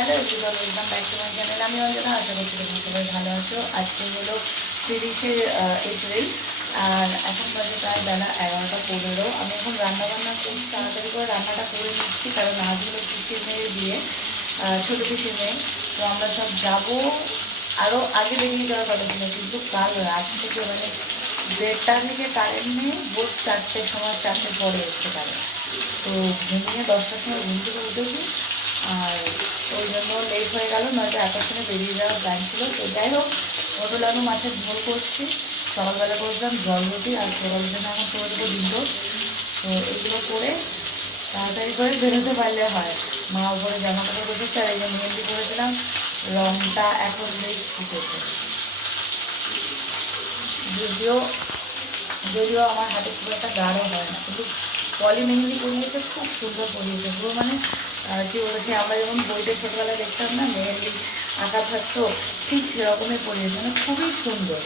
Hello everyone, welcome back to my channel. আমি অঞ্জনা, আশা করছি তোমরা সবাই ভালো আছো। আজকে হলো 30শে এপ্রিল আর এখন বাজে প্রায় বেলা 11টা 15। আমি এখন রান্নাবান্না খুব তাড়াতাড়ি করে রান্নাটা করে নিচ্ছি, কারণ আজ হলো পিসির মেয়ের বিয়ে, ছোটো পিসির মেয়ে। তো আমরা সব যাবো, আরও আগে বেরিয়ে যাওয়ার কথা ছিল, কিন্তু কাল রাত থেকে মানে 1:30 থেকে কারেন্ট নেই, ভোর 4টের সময়, 4টের পরে এসছে কারেন্ট। তো ঘুমিয়ে 10টার সময় ঘুম থেকে উঠেছি, আর ওই জন্য লেট হয়ে গেল, নয়তো এতক্ষণে বেরিয়ে যাওয়ার প্ল্যান ছিল। তো যাই হোক, পটল আলু মাছের ঝোল করছি, সকালবেলা করেছিলাম জল রুটি, আর সকালের জন্য এখন করে দেবো ডিম। তো এগুলো করে তাড়াতাড়ি করে বেরোতে পারলে হয়। মা উপরে জামা কাপড় রেখেছে, আর এই যে মেহেন্দি করেছিলাম, রঙটা এখন লেট ফুটেছে। যদিও যদিও আমার হাতে খুব একটা গাঢ় হয় না, কিন্তু পলি মেহেন্দি করিয়েছে, খুব সুন্দর করিয়েছে পুরো। মানে কী বলেছে, আমরা যেমন বইতে ছোটোবেলায় দেখতাম না মেহেন্দি আঁকা থাকতো, ঠিক সেরকমই করিয়েছে, মানে খুবই সুন্দর।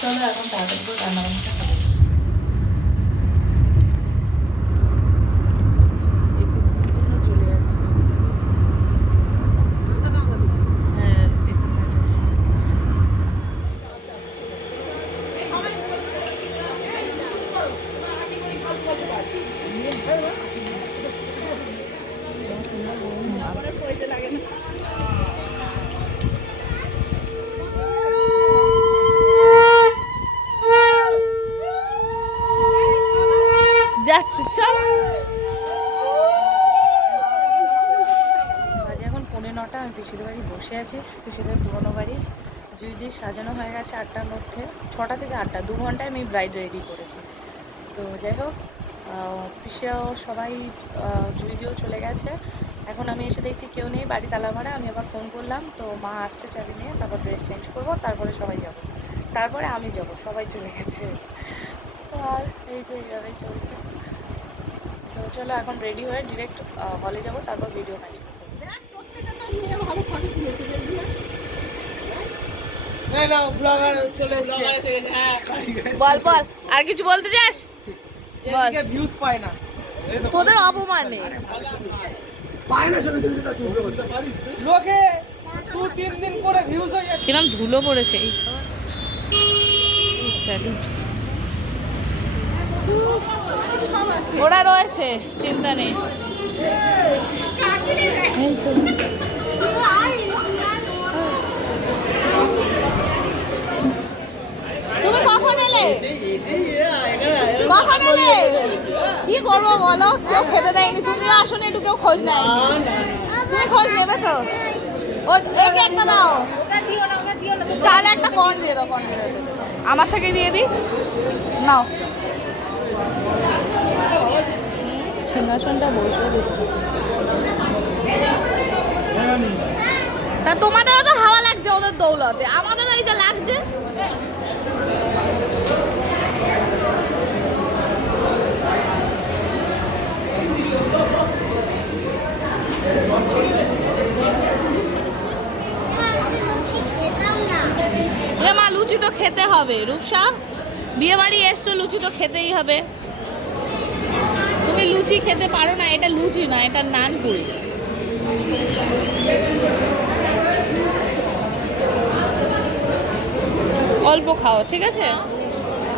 চলো এখন তাড়াতাড়ি করে রান্নাবান্নাটা খাবো। যাচ্ছি, চল। বাজে এখন 9:45। আমি পিসিদের বাড়ি বসে আছি, পিসিদের পুরোনো বাড়ি। জুই সাজানো হয়ে গেছে 8টার মধ্যে, 6টা থেকে 8টা, 2 ঘন্টায় আমি ব্রাইড রেডি করেছি। তো যাই হোক, পিসিরাও সবাই, জুইদিও চলে গেছে। এখন আমি এসে দেখছি কেউ নেই, বাড়ি তালা মারা। আমি আবার ফোন করলাম, তো মা আসছে চাবি নিয়ে, তারপর ড্রেস চেঞ্জ করবো, তারপরে সবাই যাব, তারপরে আমি যাব, সবাই চলে গেছে। আর এই যে এইভাবেই চলছে। তো চলো এখন রেডি হয়ে ডিরেক্ট হলে যাব, তারপর ভিডিও কন্টিনিউ করবো। বল বল, আর কিছু বলতে চাস? ভিউজ পায় না, তোদের অপমানে লোকে 2-3 দিন পরে ভিউজ হয়ে যাচ্ছে। কিরম ধুলো পড়েছে। ওরা রয়েছে, চিন্তা নেই। এই তো তুমি কখন এলে? কখন এলে? কি করবো বলো, কেউ খেতে দেয়নি, তুমিও আসোনি, একটু কেউ খোঁজ নেয়নি। তুমি খোঁজ নেবে তো? ও একে একটা দাও, তাহলে একটা কর্ন দিয়ে দাও, কর্ন দিয়ে দাও, আমার থেকে দিয়ে দিই, নাও। সিংহাসনটা বসে দিচ্ছে, তা তোমাদেরও তো হাওয়া লাগছে ওদের দৌলতে, আমাদেরও এই যে লাগছে। মা লুচি তো খেতে হবে, রূপসা বিয়ে বাড়ি এসছো, লুচি তো খেতেই হবে। তুমি লুচি খেতে পারো না, এটা লুচি না, এটা নানপুরি। অল্প খাও, ঠিক আছে?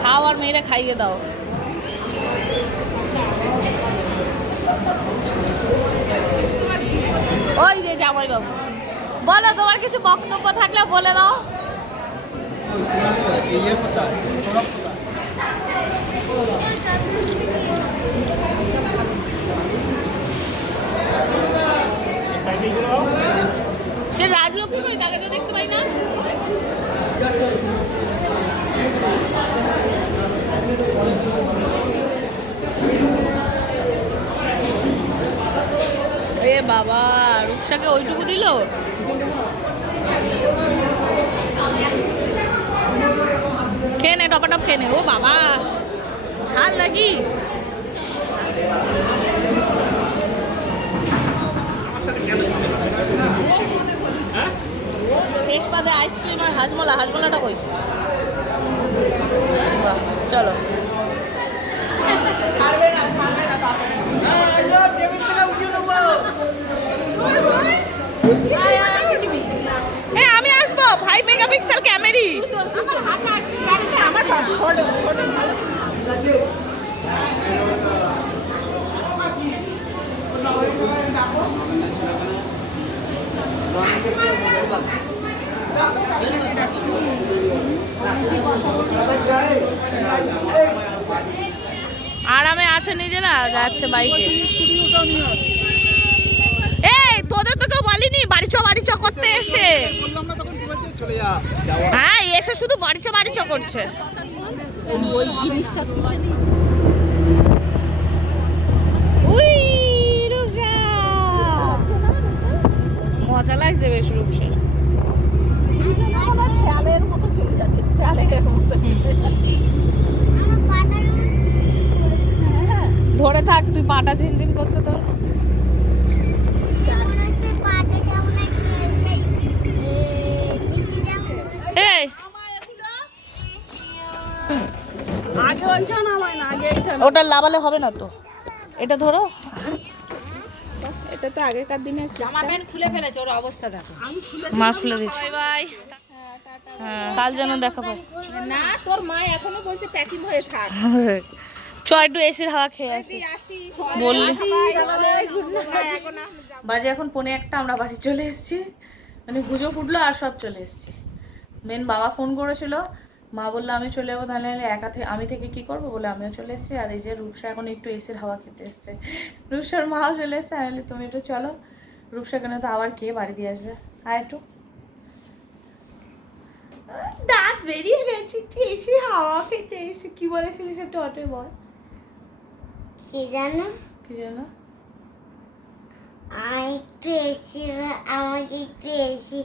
খাও আর মেয়েরা খাইয়ে দাও। ওই যে জামাইবাবু, বলো তোমার কিছু বক্তব্য থাকলে বলে দাও। সে রাজলক্ষ্মী কই, তাকে তো দেখতে পাই না। এ বাবা, রূপসাকে ওইটুকু দিল। খেয়ে নে, টপাটপ খেয়ে নে। ও বাবা, ঝাল নাকি? শেষ পাতে আইসক্রিম আর হাজমোলা। হাজমোলাটা কই? বাহ, চলো। আরামে আছে নিজেরা, যাচ্ছে বাইকে। এই তোদের তো কেউ বলিনি বাড়ি চ করতে এসে? হ্যাঁ, এসে শুধু বাড়ি চ করছে। ওই জিনিসটা কিসে উই রূপসা, মজা লাগছে বেশ রূপসার। খেয়ালের মতো চলে যাচ্ছে, খেয়ালের মতো। ধরে থাক, তুই পাটা ঝিনঝিন করছে তোর। এই আগে ওইটা নামায় না, আগে এইটা। ওটা লাভালে হবে না তো, এটা ধরো। এটা তো আগেকার দিনে জামা প্যান্ট খুলে ফেলেছে, ওর অবস্থা দেখো। মা খুলে দিচ্ছে। বাই বাই, কাল যেন দেখা পাই। না, তোর মা এখনো বলছে প্যাকিং হয়ে থাক। চ একটু এসির হাওয়া খেয়ে আসি বললে। বাজে এখন 1:45, আমরা বাড়ি চলে এসেছি। মানে পুজো ফুটলো আর সব চলে এসেছি। মেন বাবা ফোন করেছিল, মা বললো আমি চলে যাবো, তাহলে আমি থেকে কি করবো বলে আমিও চলে এসেছি। আর এই যে রূপসা এখন একটু এসির হাওয়া খেতে এসছে। রূপসার মাও চলে এসছে। আমি বলি তুমি একটু চলো, রূপসা কেন তো আবার কে বাড়ি দিয়ে আসবে। আর একটু দাঁত বেরিয়ে গেছে, একটু এসির হাওয়া খেতে এসে। কি বলেছিলিস একটু অটোয় বল। কি জানো, কি জানো? একটু এসি, আমাকে একটু এসি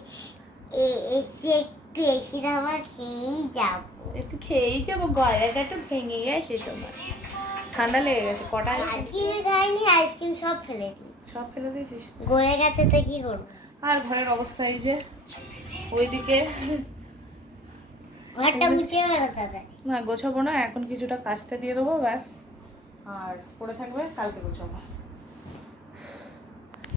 একটু এসির হাওয়া খেয়েই যাবো। একটু খেয়েই যাবো, গলাটা একটু ভেঙে গেছে তোমার, ঠান্ডা লেগে গেছে। কটা আইসক্রিম খাইনি, আইসক্রিম সব ফেলে দিই। সব ফেলে দিয়েছিস? গড়ে গেছে তো কি করবো। আর ঘরের অবস্থা এই যে, ওইদিকে ঘরটা মুছিয়ে গেল তাদের। না গোছাবো না, এখন কিছুটা কাচতে দিয়ে দেবো ব্যাস। আর পড়ে থাকবে, কালকে গোছাবো।